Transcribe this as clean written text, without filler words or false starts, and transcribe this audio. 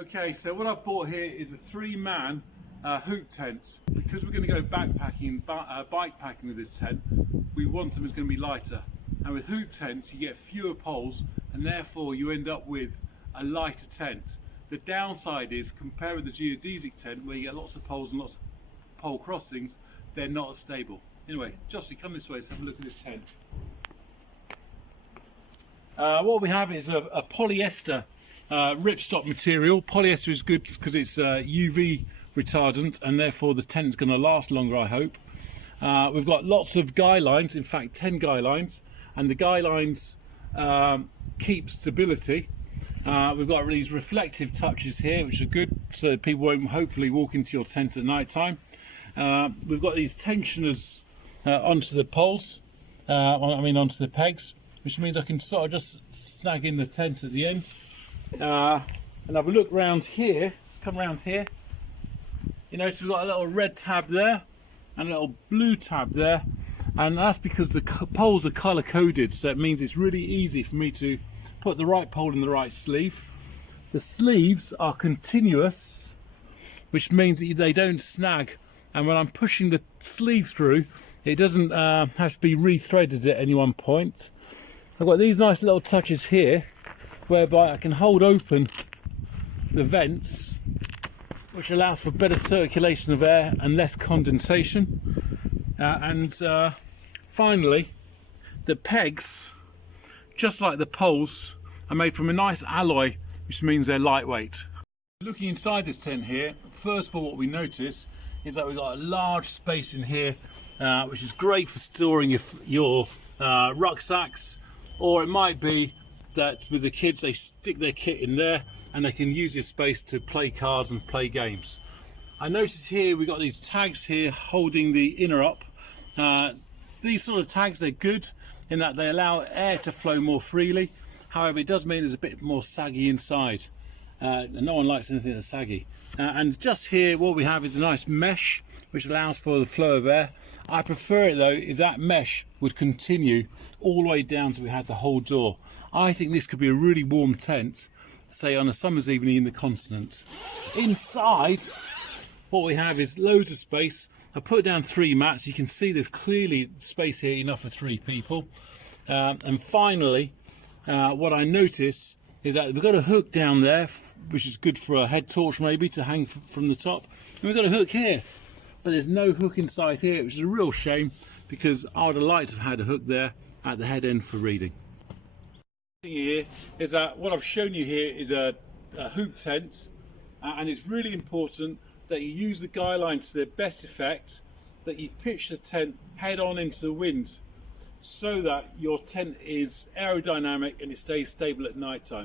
Okay, so what I've bought here is a 3-man hoop tent. Because we're going to go backpacking, bike packing with this tent, we want them as going to be lighter. And with hoop tents, you get fewer poles, and therefore you end up with a lighter tent. The downside is, compared with the geodesic tent, where you get lots of poles and lots of pole crossings, they're not as stable. Anyway, Jossie, come this way, let's have a look at this tent. What we have is a polyester ripstop material. Polyester is good because it's UV retardant, and therefore the tent is going to last longer, I hope. We've got lots of guy lines, in fact 10 guy lines, and the guy lines keep stability. We've got these reflective touches here, which are good, so people won't hopefully walk into your tent at night time. We've got these tensioners onto the poles, onto the pegs, which means I can sort of just snag in the tent at the end. And have a look round here, come round here. You notice we've got a little red tab there and a little blue tab there, and that's because the poles are colour coded, so it means it's really easy for me to put the right pole in the right sleeve. The sleeves are continuous, which means that they don't snag, and when I'm pushing the sleeve through, it doesn't have to be re-threaded at any one point. I've got these nice little touches here whereby I can hold open the vents, which allows for better circulation of air and less condensation. Finally, the pegs, just like the poles, are made from a nice alloy, which means they're lightweight. Looking inside this tent here, first of all what we notice is that we've got a large space in here, which is great for storing your rucksacks, or it might be that with the kids they stick their kit in there and they can use this space to play cards and play games. I notice here we've got these tags here holding the inner up. These sort of tags, they're good in that they allow air to flow more freely. However, it does mean it's a bit more saggy inside. No one likes anything that's saggy. And just here what we have is a nice mesh which allows for the flow of air. I prefer it though if that mesh would continue all the way down till we had the whole door. I think this could be a really warm tent, say on a summer's evening in the continent. Inside what we have is loads of space. I put down 3 mats. You can see there's clearly space here enough for 3 people. And finally what I notice is that we've got a hook down there, which is good for a head torch maybe to hang from the top. And we've got a hook here, but there's no hook inside here, which is a real shame because I would have liked to have had a hook there at the head end for reading. The thing here is that what I've shown you here is a hoop tent, and it's really important that you use the guy lines to their best effect, that you pitch the tent head on into the wind so that your tent is aerodynamic and it stays stable at night time.